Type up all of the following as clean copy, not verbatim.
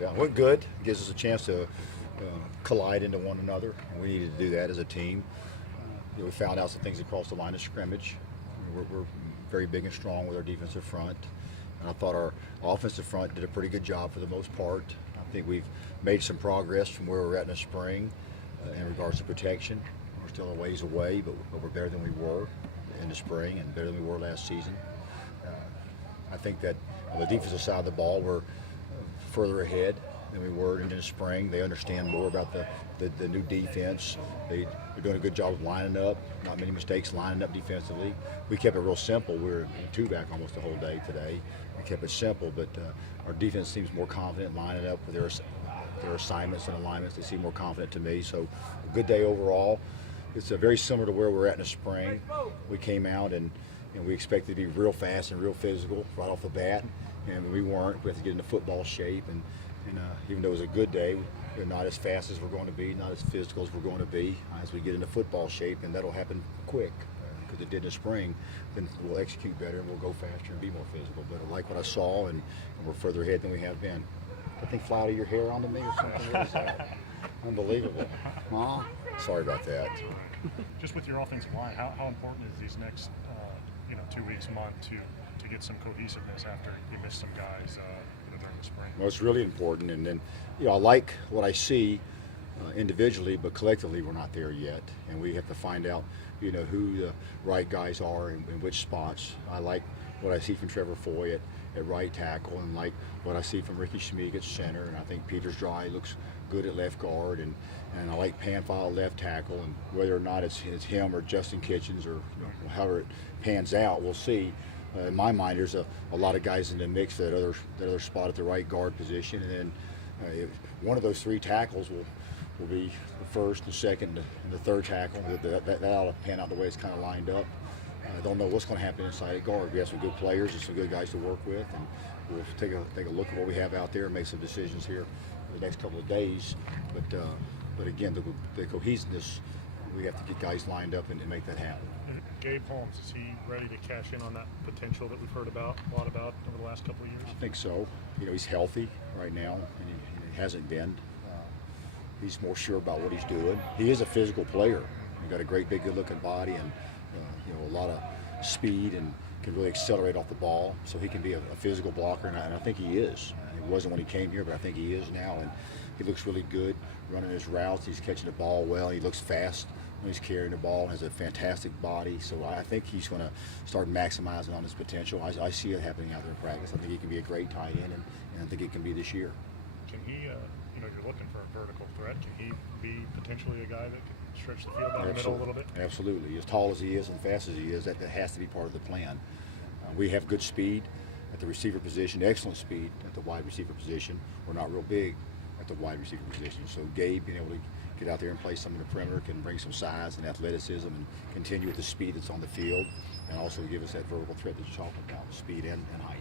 Yeah, went good. Gives us a chance to collide into one another. And we needed to do that as a team. We found out some things across the line of scrimmage. We're very big and strong with our defensive front. And I thought our offensive front did a pretty good job for the most part. I think we've made some progress from where we're at in the spring in regards to protection. We're still a ways away, but we're better than we were in the spring and better than we were last season. I think that on the defensive side of the ball, we're further ahead than we were in the spring. They understand more about the new defense. They're doing a good job of lining up. Not many mistakes lining up defensively. We kept it real simple. We were two-back almost the whole day today. We kept it simple, but our defense seems more confident lining up with their assignments and alignments. They seem more confident to me. So a good day overall. It's very similar to where we're at in the spring. We came out and we expected to be real fast and real physical right off the bat, and we weren't. We had to get into football shape, and even though it was a good day, we're not as fast as we're going to be, not as physical as we're going to be as we get into football shape, and that'll happen quick because it did in the spring. Then we'll execute better and we'll go faster and be more physical. But I like what I saw, and we're further ahead than we have been. I think fly out of your hair onto me or something. What is that? Unbelievable. Huh? Sorry about that. Just with your offensive line, how important is these next 2 weeks, month to get some cohesiveness after you missed some guys during the spring? Well, it's really important, and then I like what I see individually, but collectively we're not there yet, and we have to find out who the right guys are in which spots. I like what I see from Trevor Foy at right tackle, and like what I see from Ricky Schmeig at center, and I think Peters Dry looks good at left guard, and I like Panfile left tackle, and whether or not it's him or Justin Kitchens or however it pans out, we'll see. In my mind, there's a lot of guys in the mix for that other spot at the right guard position, and then if one of those three tackles will be the first, the second, and the third tackle. That ought to pan out the way it's kind of lined up. I don't know what's going to happen inside at guard. We have some good players and some good guys to work with, and we'll take a look at what we have out there and make some decisions here in the next couple of days. But again, the cohesiveness, we have to get guys lined up and make that happen. Gabe Holmes, is he ready to cash in on that potential that we've heard a lot about over the last couple of years? I think so. He's healthy right now, and he hasn't been. He's more sure about what he's doing. He is a physical player. He's got a great, big, good-looking body, and a lot of speed, and can really accelerate off the ball. So he can be a physical blocker, and I think he is. He wasn't when he came here, but I think he is now, and he looks really good running his routes. He's catching the ball well. He looks fast when he's carrying the ball, and has a fantastic body. So I think he's going to start maximizing on his potential. I see it happening out there in practice. I think he can be a great tight end, and I think it can be this year. Can he, you're looking for a vertical threat. Can he be potentially a guy that can stretch the field down the middle a little bit? Absolutely. As tall as he is and fast as he is, that has to be part of the plan. We have good speed at the receiver position, excellent speed at the wide receiver position. We're not real big at the wide receiver position. So Gabe being able to get out there and play some in the perimeter can bring some size and athleticism and continue with the speed that's on the field, and also give us that vertical threat that you're talking about, speed and height.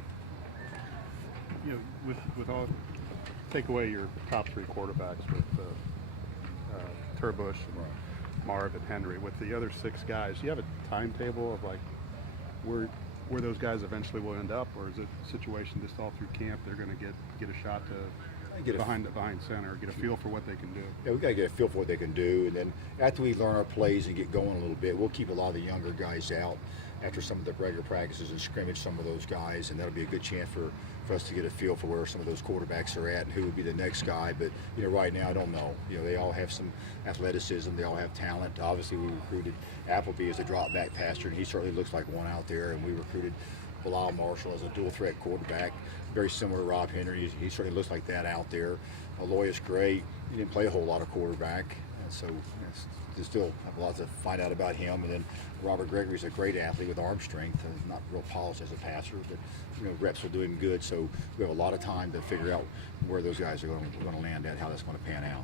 With all, take away your top three quarterbacks with Turbush, Marv, and Henry. With the other six guys, do you have a timetable of like where those guys eventually will end up, or is it a situation just all through camp they're going to get a shot to behind center, get a feel for what they can do? Yeah, we got to get a feel for what they can do, and then after we learn our plays and get going a little bit, we'll keep a lot of the younger guys out after some of the regular practices and scrimmage some of those guys, and that'll be a good chance for us to get a feel for where some of those quarterbacks are at and who would be the next guy. But right now I don't know. They all have some athleticism, they all have talent. Obviously we recruited Appleby as a drop back passer, and he certainly looks like one out there, and we recruited Bilal Marshall as a dual threat quarterback, very similar to Rob Henry. He certainly looks like that out there. Aloysius Gray, he didn't play a whole lot of quarterback, and so there's still a lot to find out about him. And then Robert Gregory's a great athlete with arm strength, not real polished as a passer, but reps will do him good. So we have a lot of time to figure out where those guys are going to land at, how that's going to pan out.